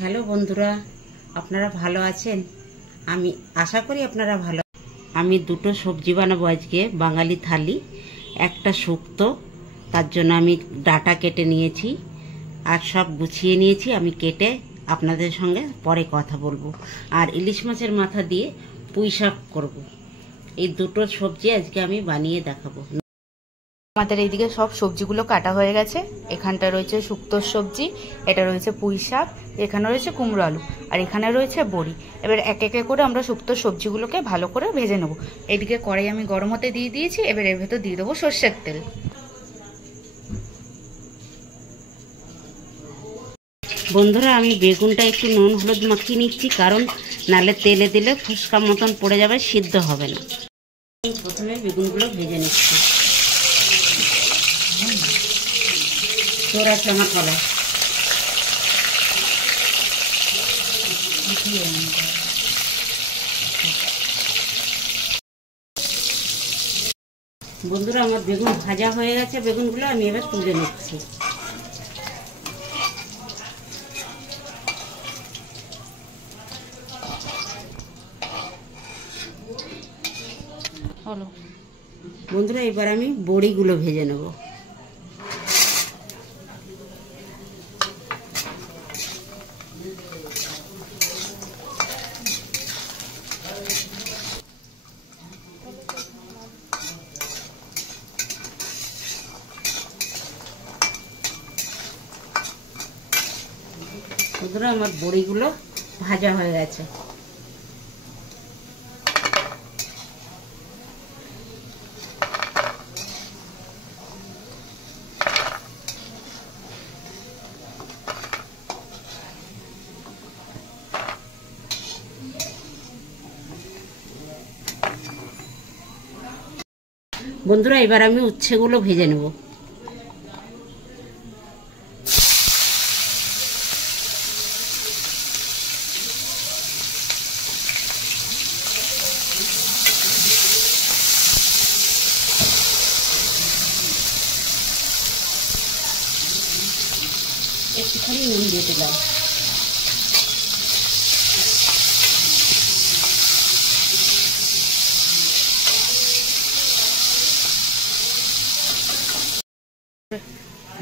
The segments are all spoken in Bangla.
হ্যালো বন্ধুরা, আপনারা ভালো আছেন? আমি আশা করি আপনারা ভালো। আমি দুটো সবজি বানাবো আজকে, বাঙালি থালি। একটা শুক্তো, তার জন্য আমি ডাটা কেটে নিয়েছি আর সব গুছিয়ে নিয়েছি। আমি কেটে আপনাদের সঙ্গে পরে কথা বলবো। আর ইলিশ মাছের মাথা দিয়ে পুঁই শাক করবো। এই দুটো সবজি আজকে আমি বানিয়ে দেখাবো। আমাদের এইদিকে সব সবজিগুলো কাটা হয়ে গেছে। এখানটা রয়েছে শুক্তোর সবজি, এটা রয়েছে পুঁই শাক, এখানে রয়েছে কুমড়ো আলু, আর এখানে রয়েছে বড়ি। এবার এক একে করে আমরা শুক্তোর সবজিগুলোকে ভালো করে ভেজে নেব। এদিকে কড়াই আমি গরম হতে দিয়ে দিয়েছি। এবার এর ভেতর দিয়ে দেবো সর্ষের তেল। বন্ধুরা, আমি বেগুনটা একটু নুন হলুদ মাখিয়ে নিচ্ছি, কারণ নালে তেলে দিলে ফুসকা মতন পড়ে যাবে, সিদ্ধ হবে না। প্রথমে বেগুনগুলো ভেজে নিচ্ছি। তোর আছে আমার কলা। বন্ধুরা, আমার বেগুন ভাজা হয়ে গেছে। বেগুনগুলো আমি এবার তুলে নিচ্ছি। বন্ধুরা, এবার আমি বড়িগুলো ভেজে নেব। বন্ধুরা, আমার বড়িগুলো ভাজা হয়ে গেছে। বন্ধুরা, এবার আমি উচ্ছেগুলো ভেজে নেব। একটুখানি নুন দিয়ে দিলাম।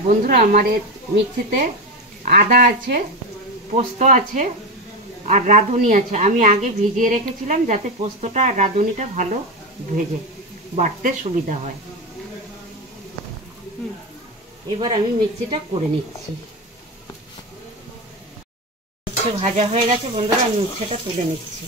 বন্ধুরা, আমার মিক্সিতে আদা আছে, পোস্ত আছে আর রাঁধুনি আছে। আমি আগে ভিজিয়ে রেখেছিলাম যাতে পোস্তটা আর রাঁধুনিটা ভালো ভেজে বাটতে সুবিধা হয়। এবার আমি মিক্সিটা করে নিচ্ছি। উচ্ছে ভাজা হয়ে গেছে বন্ধুরা, আমি উচ্ছেটা তুলে নিচ্ছি।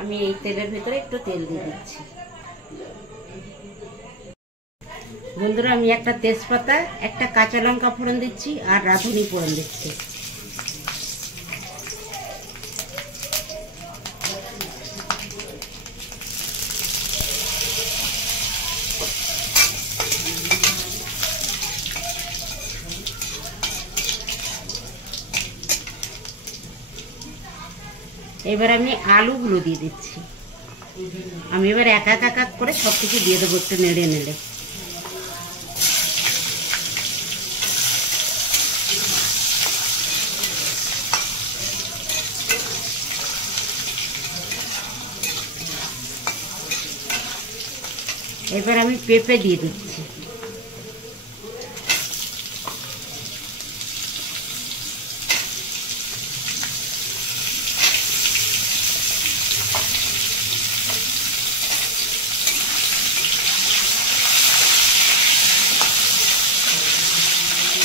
আমি এই তেলের ভেতরে একটু তেল দিয়ে দিচ্ছি। বন্ধুরা, আমি একটা তেজপাতা, একটা কাঁচা লঙ্কা ফোড়ন দিচ্ছি আর রাঁধুনি ফোড়ন দিচ্ছি। এবার আমি আলুগুলো দিয়ে দিচ্ছি। আমি এবার এক এক করে সবকিছু দিয়ে দেবো, একটু নেড়ে নেড়ে। এবার আমি পেঁপে দিয়ে দিচ্ছি।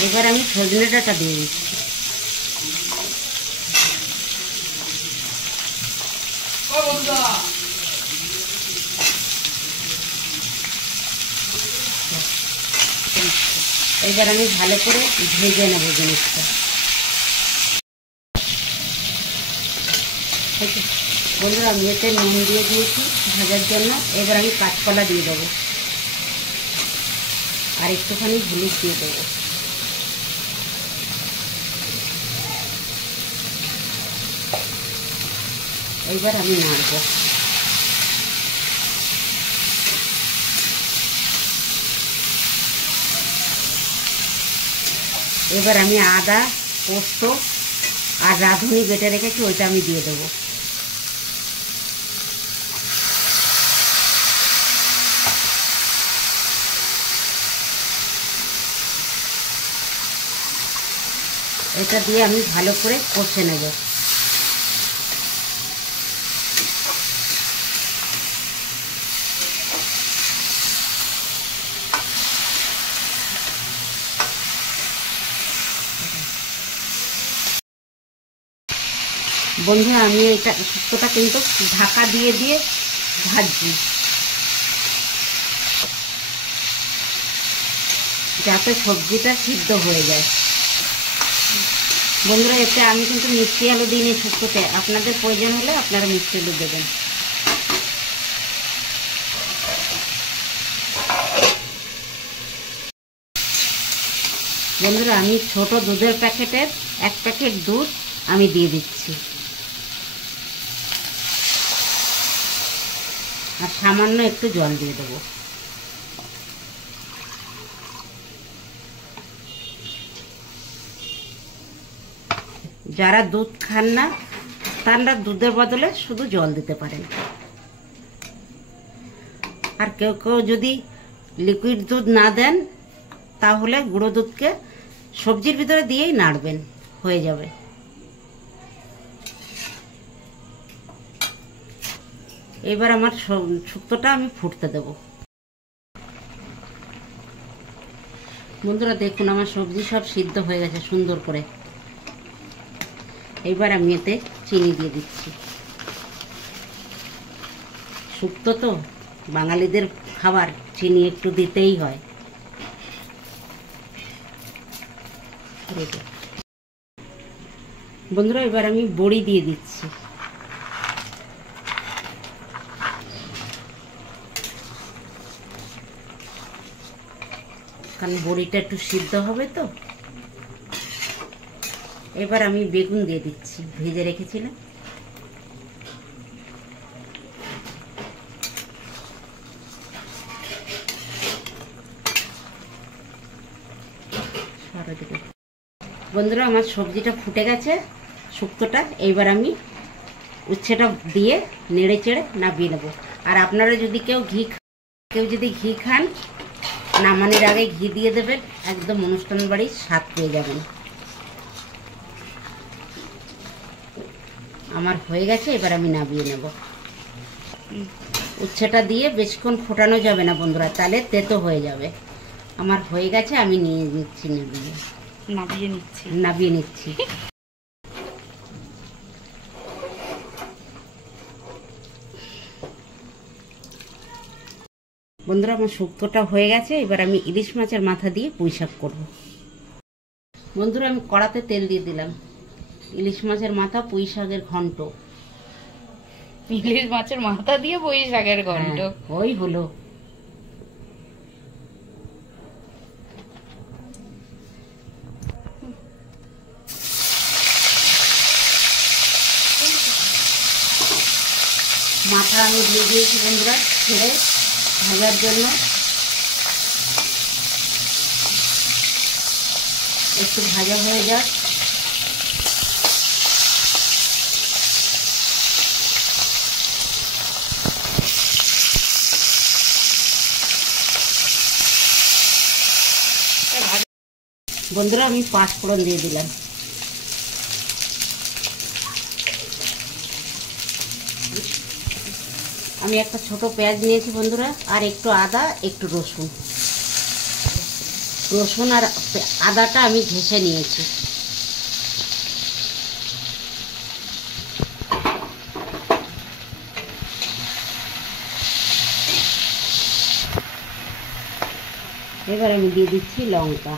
এবার আমি সজনে ডাঁটা দিয়ে দিচ্ছি। এবার আমি ভালো করে ভেজে নেবো জিনিসটা। বন্ধুরা, আমি এতে নুন দিয়ে দিয়েছি ভাজার জন্য। এবার আমি কাঁচকলা দিয়ে দেবো আর একটুখানি হলুদ দিয়ে দেবো। এইবার আমি নাড়বো। এবার আমি আদা, পোস্ত আর রাঁধুনি বেটে রেখেছি, ওইটা আমি দিয়ে দেবো। এটা দিয়ে আমি ভালো করে কষে নেব। বন্ধুরা, আমি এটা শুক্তোটা কিন্তু ঢাকা দিয়ে দিয়ে ভাজছি, যাতে সবজিটা সিদ্ধ হয়ে যায়। বন্ধুরা, এতে আমি কিন্তু মিষ্টি আলু দিইনি শুক্তোতে, আপনাদের প্রয়োজন হলে আপনারা মিষ্টি আলু দেবেন। বন্ধুরা, আমি ছোট দুধের প্যাকেটের 1 প্যাকেট দুধ আমি দিয়ে দিচ্ছি, আর সামান্য একটু জল দিয়ে দেবো। যারা দুধ খান না তারা দুধের বদলে শুধু জল দিতে পারেন। আর কেউ কেউ যদি লিকুইড দুধ না দেন তাহলে গুঁড়ো দুধকে সবজির ভিতরে দিয়েই নাড়বেন, হয়ে যাবে। এবার আমার শুক্তোটা আমি ফুটতে দেব। বন্ধুরা দেখুন, আমার সবজি সব সিদ্ধ হয়ে গেছে সুন্দর করে। এবার আমি এতে চিনি দিয়ে দিচ্ছি। শুক্তো তো বাঙালিদের খাবার, চিনি একটু দিতেই হয়। বন্ধুরা, এবার আমি বড়ি দিয়ে দিচ্ছি। কারণ বড়িটা একটু সিদ্ধ হবে তো। এবার আমি বেগুন দিয়ে দিচ্ছি, ভেজে রেখেছিলাম। বন্ধুরা, আমার সবজিটা ফুটে গেছে, শুক্তোটা। এইবার আমি উচ্ছেটা দিয়ে নেড়ে চেড়ে নামিয়ে নেবো। আর আপনারা যদি কেউ যদি ঘি খান, নামানোর আগে ঘি দিয়ে দেবেন, একদম অনুষ্ঠান বাড়ির স্বাদ পেয়ে যাবেন। আমার হয়ে গেছে, এবার আমি নামিয়ে নেব। উচ্ছেটা দিয়ে বেশিক্ষণ ফোটানো যাবে না বন্ধুরা, তাহলে তেতো হয়ে যাবে। আমার হয়ে গেছে, আমি নিয়ে নিচ্ছি, নামিয়ে নিচ্ছি। বন্ধুরা, আমার শুক্তোটা হয়ে গেছে। এবার আমি ইলিশ মাছের মাথা দিয়ে পুঁই শাক করব। বন্ধুরা, আমি কড়াতে তেল দিয়ে দিলাম। ইলিশ মাছের মাথা, পুঁই শাকের ঘন্ট। ইলিশ মাছের মাথা দিয়ে পুঁই শাকের ঘন্ট, ওই হলো। মাথা আমি দিয়ে দিয়েছি বন্ধুরা, ছেড়ে ভাজার জন্য। একটু ভাজা হয়ে যাক। বন্ধুরা, আমি 5 ফোড়ন দিয়ে দিলাম। আমি একটা ছোট পেঁয়াজ নিয়েছি বন্ধুরা, আর একটু আদা, একটু রসুন। রসুন আর আদাটা আমি ঘষে নিয়েছি। এবার আমি দিয়ে দিচ্ছি লঙ্কা।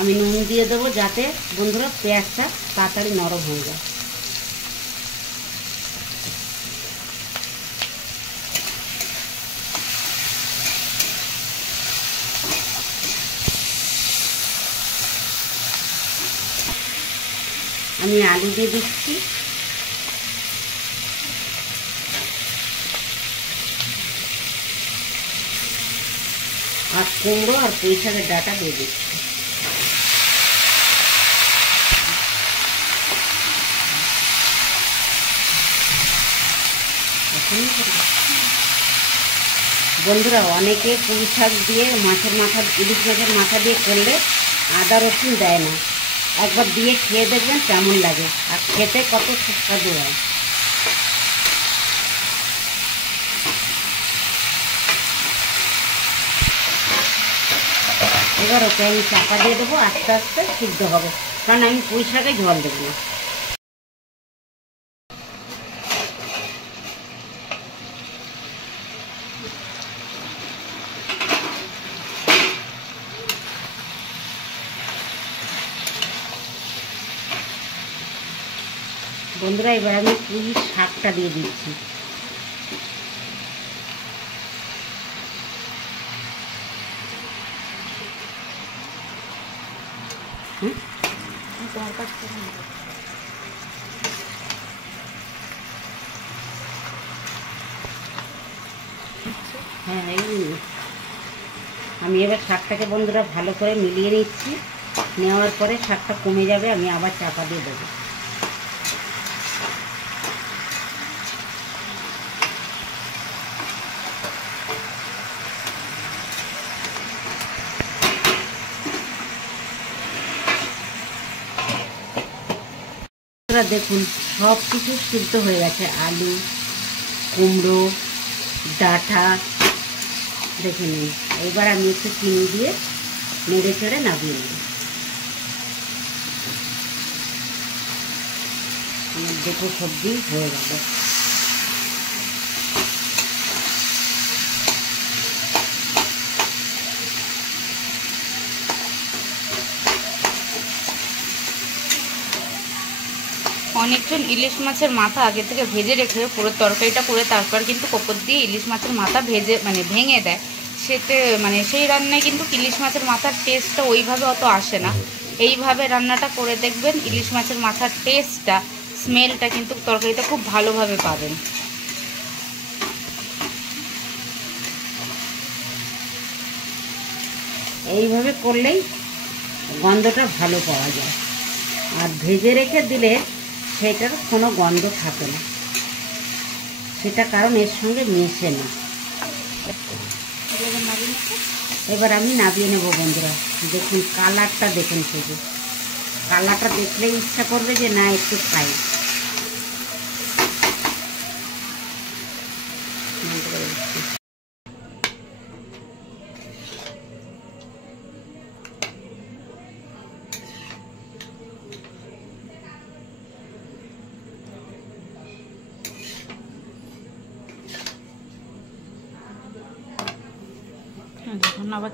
আমি নুন দিয়ে দেবো, যাতে বন্ধুরা পেঁয়াজটা তাড়াতাড়ি নরম হয়ে যায়। আমি আলু দিয়ে দিচ্ছি। আর কুমড়ো আর পুঁই শাকের ডাঁটা দিয়ে দিচ্ছি। বন্ধুরা, অনেকে পুঁই শাক দিয়ে মাছের মাথা, ইলিশ মাছের মাথা দিয়ে করলে আদা রসুন দেয় না। একবার দিয়ে খেয়ে দেখবেন কেমন লাগে, আর খেতে কত সুস্বাদু হয়। এবার ওকে আমি চাপা দিয়ে দেবো, আস্তে আস্তে সিদ্ধ হবে, কারণ আমি পুঁই শাকে জল দেবো না। বন্ধুরা, এবার আমি পুঁই শাকটা দিয়ে দিচ্ছি। হ্যাঁ, আমি এবার শাকটাকে বন্ধুরা ভালো করে মিলিয়ে নিচ্ছি। নেওয়ার পরে শাকটা কমে যাবে, আমি আবার চাপা দিয়ে দেবো। দেখুন, সব কিছু সিদ্ধ হয়ে গেছে। আলু, কুমড়ো, ডাঁটা দেখে নিন। এবার আমি একটু চিনি দিয়ে নেড়ে চেড়ে নামিয়ে নেব। দেখো, সবজি হয়ে গেল। অনেকজন ইলিশ মাছের মাথা আগে থেকে ভেজে রেখে পুরো তরকারিটা করে তারপর কিন্তু কোপর দিয়ে ইলিশ মাছের মাথা ভেঙে দেয়। সেতে সেই রান্নায় কিন্তু ইলিশ মাছের মাথার টেস্টটা ওইভাবে অত আসে না। এইভাবে রান্নাটা করে দেখবেন, ইলিশ মাছের মাথার টেস্টটা, স্মেলটা কিন্তু তরকারিতে খুব ভালোভাবে পাবেন। এইভাবে করলেই গন্ধটা ভালো পাওয়া যায়। আর ভেজে রেখে দিলে সেটার কোনো গন্ধ থাকে না, সেটা কারণ এর সঙ্গে মিশে না। এবার আমি নামিয়ে নেব। বন্ধুরা দেখুন, কালারটা দেখুন, শুধু কালারটা দেখলে ইচ্ছা করবে যে না একটু খাই। ধন্যবাদ।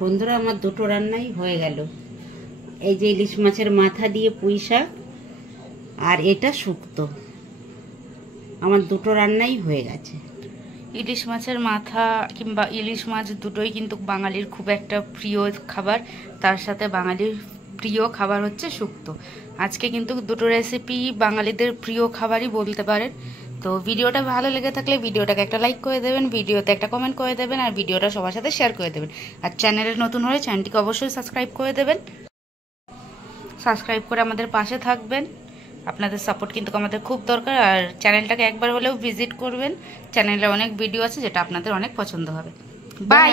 বন্ধুরা, আমার দুটো রান্নাই হয়ে গেল। এই যে ইলিশ মাছের মাথা দিয়ে পুঁই শাক, আর এটা শুক্তো, আমার দুটো রান্নাই হয়ে গেছে। ইলিশ মাছের মাথা কিংবা ইলিশ মাছ দুটোই কিন্তু বাঙালির খুব একটা প্রিয় খাবার। তার সাথে বাঙালির প্রিয় খাবার হচ্ছে শুক্তো। আজকে কিন্তু দুটো রেসিপি বাঙালিদের প্রিয় খাবারই বলতে পারেন। তো ভিডিওটা ভালো লেগে থাকলে ভিডিওটাকে একটা লাইক করে দেবেন, ভিডিওতে একটা কমেন্ট করে দেবেন, আর ভিডিওটা সবার সাথে শেয়ার করে দেবেন। আর চ্যানেলে নতুন হলে চ্যানেলটিকে অবশ্যই সাবস্ক্রাইব করে দেবেন। সাবস্ক্রাইব করে আমাদের পাশে থাকবেন। আপনাদের সাপোর্ট কিন্তু আমাদের খুব দরকার। আর চ্যানেলটাকে একবার হলেও ভিজিট করবেন। চ্যানেলে অনেক ভিডিও আছে যেটা আপনাদের অনেক পছন্দ হবে। বাই।